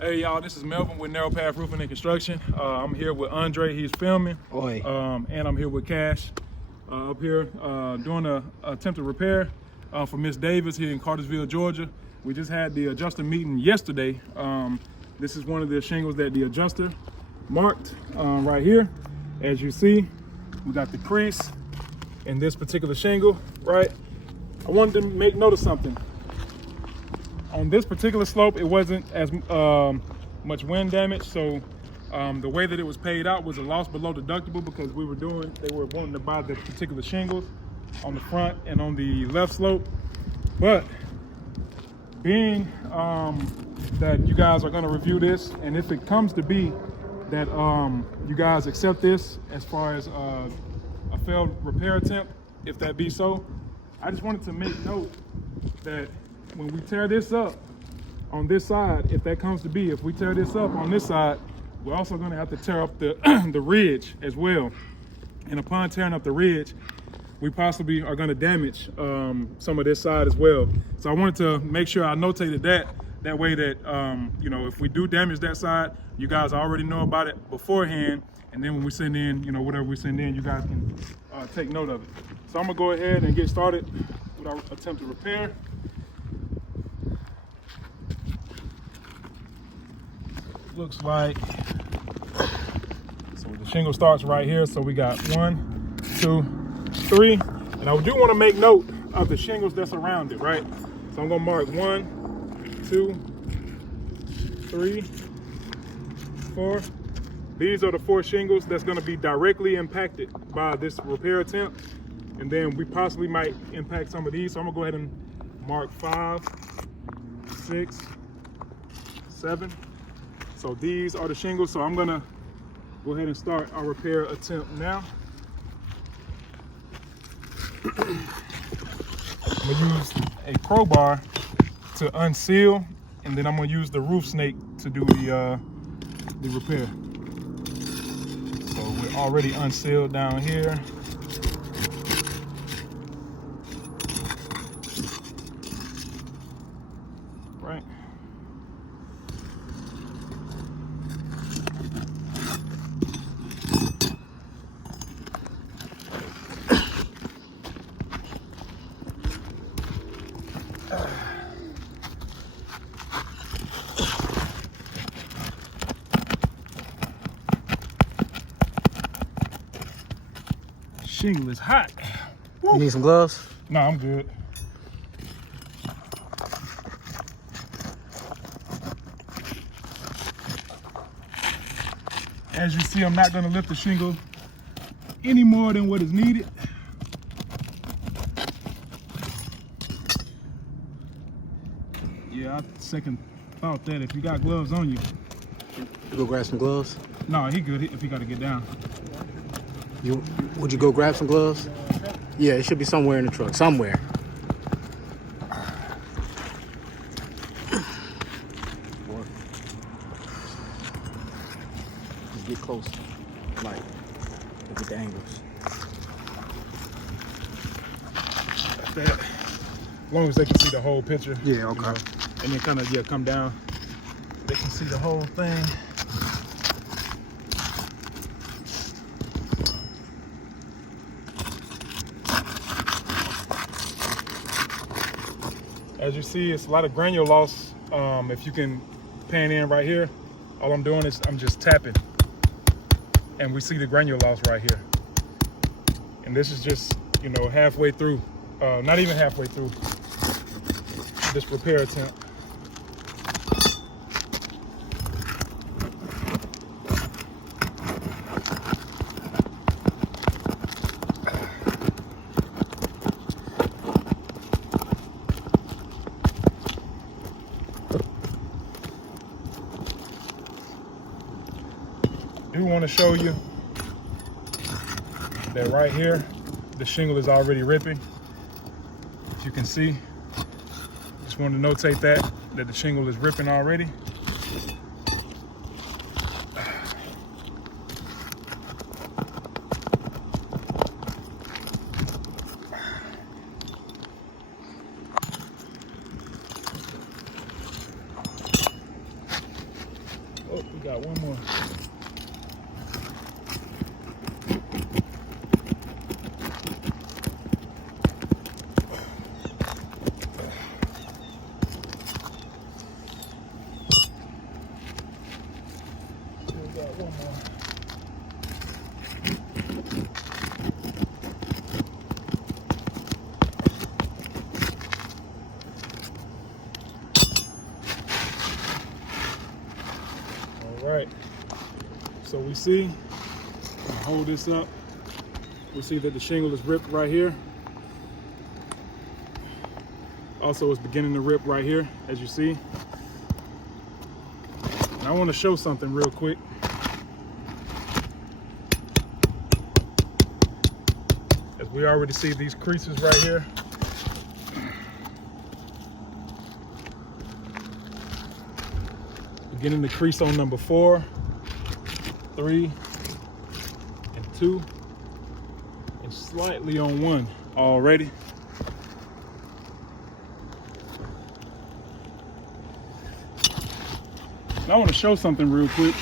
Hey y'all, this is Melvin with Narrow Path Roofing and Construction. I'm here with Andre, he's filming. Oi. And I'm here with Cash up here doing a attempted repair for Miss Davis here in Cartersville, Georgia. We just had the adjuster meeting yesterday. This is one of the shingles that the adjuster marked right here. As you see, we got the crease in this particular shingle, right? I wanted to make note of something. On this particular slope, it wasn't as much wind damage, so the way that it was paid out was a loss below deductible because they were wanting to buy the particular shingles on the front and on the left slope. But being that you guys are going to review this, and if it comes to be that you guys accept this as far as a failed repair attempt, if that be so, I just wanted to make note that when we tear this up on this side, if that comes to be, if we tear this up on this side, we're also going to have to tear up the the ridge as well. And upon tearing up the ridge, we possibly are going to damage some of this side as well. So I wanted to make sure I notated that way that you know, if we do damage that side, you guys already know about it beforehand, and then when we send in, you know, whatever we send in, you guys can take note of it. So I'm gonna go ahead and get started with our attempted repair. Looks like, so the shingle starts right here. So we got 1, 2, 3, and I do want to make note of the shingles that's around it, right? So I'm gonna mark 1, 2, 3, 4. These are the 4 shingles that's gonna be directly impacted by this repair attempt, and then we possibly might impact some of these. So I'm gonna go ahead and mark 5, 6, 7. So these are the shingles. So I'm gonna go ahead and start our repair attempt now. I'm gonna use a crowbar to unseal, and then I'm gonna use the roof snake to do the repair. So we're already unsealed down here. Right. Shingle is hot. Woo. You need some gloves? No, I'm good. As you see, I'm not going to lift the shingle any more than what is needed. Yeah, I second thought that if you got gloves on you. You go grab some gloves? No, he good if he got to get down. Would you go grab some gloves? Yeah, it should be somewhere in the truck, somewhere. Just get close, like, look at the angles. That, as long as they can see the whole picture. Yeah, okay. You know, and then kind of, come down. They can see the whole thing. As you see, it's a lot of granule loss. If you can pan in right here, all I'm doing is I'm just tapping, and we see the granule loss right here. And this is just, you know, halfway through, not even halfway through this repair attempt. I do want to show you that right here, the shingle is already ripping. As you can see, just wanted to notate that the shingle is ripping already. Got one more. Still got one more. All right. So we see, I'll hold this up. We see that the shingle is ripped right here. Also, it's beginning to rip right here, as you see. And I want to show something real quick. As we already see these creases right here. Beginning to crease on number 4, 3, and 2, and slightly on 1 already. Now I want to show something real quick.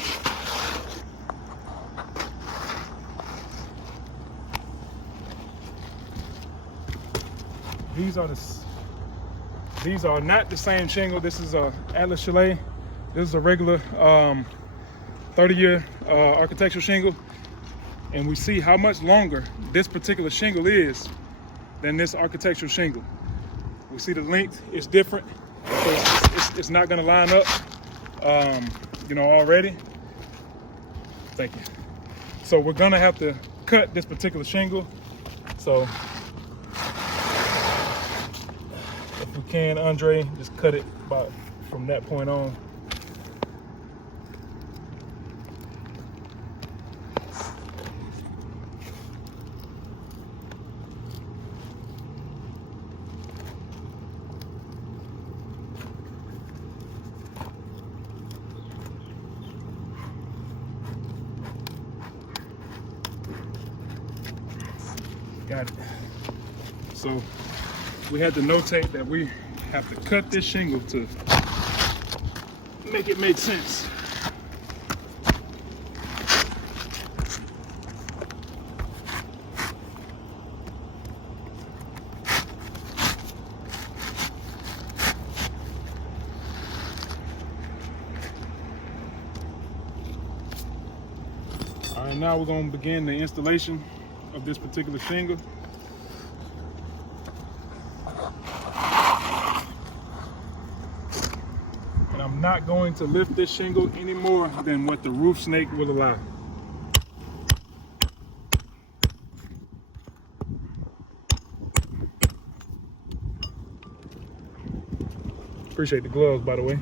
These are not the same shingle. This is a Atlas Chalet. This is a regular 30-year architectural shingle. And we see how much longer this particular shingle is than this architectural shingle. We see the length is different. So it's not gonna line up, you know, already. Thank you. So we're gonna have to cut this particular shingle. So if we can, Andre, just cut it about from that point on. Got it. So we had to notate that we have to cut this shingle to make it make sense. All right, now we're going to begin the installation of this particular shingle. And I'm not going to lift this shingle any more than what the roof snake will allow. Appreciate the gloves, by the way.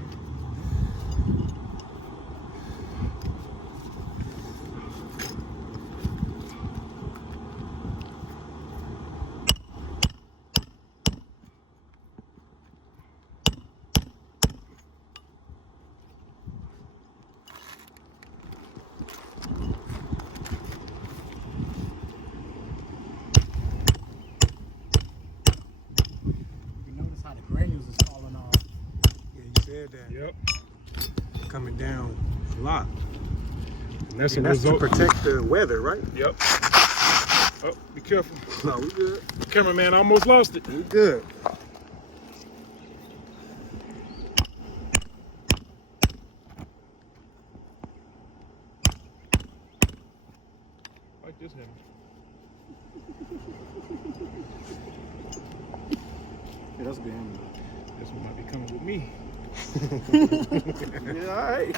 That. Yep. Coming down a lot. And that's and a that's result. to protect the weather, right? Yep. Oh, be careful. No, we good. Cameraman almost lost it. We good. Like this hammer. Yeah, that's a good hammer. This one might be coming with me. Yeah, all right.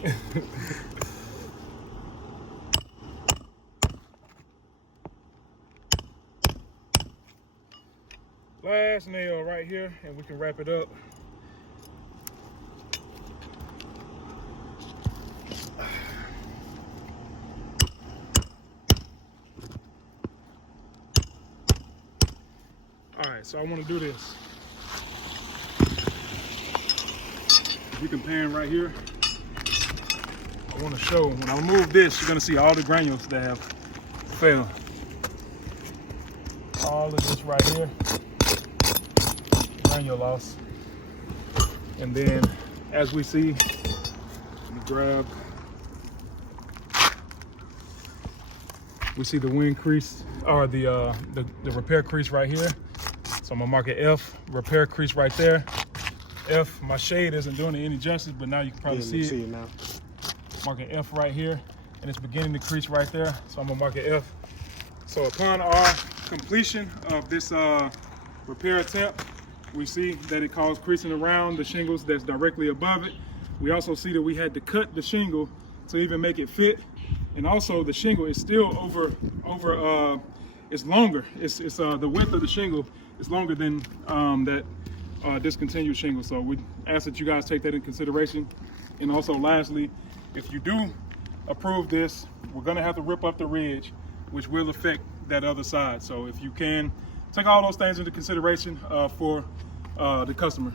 Last nail right here, and we can wrap it up. All right, so I want to do this. You can pan right here. I want to show, when I remove this, you're going to see all the granules that have fell. All of this right here, granule loss. And then, as we see, let me grab We see the wind crease, or the repair crease right here. So I'm gonna mark it F, repair crease right there. F, my shade isn't doing it any justice, but now you can probably see it now. Mark an F right here, and it's beginning to crease right there. So I'm gonna mark an F. So upon our completion of this repair attempt, we see that it caused creasing around the shingles that's directly above it. We also see that we had to cut the shingle to even make it fit. And also the shingle is still it's longer. It's the width of the shingle is longer than that discontinued shingle. So we ask that you guys take that in consideration. And also lastly, if you do approve this, we're gonna have to rip up the ridge, which will affect that other side. So if you can, take all those things into consideration for the customer.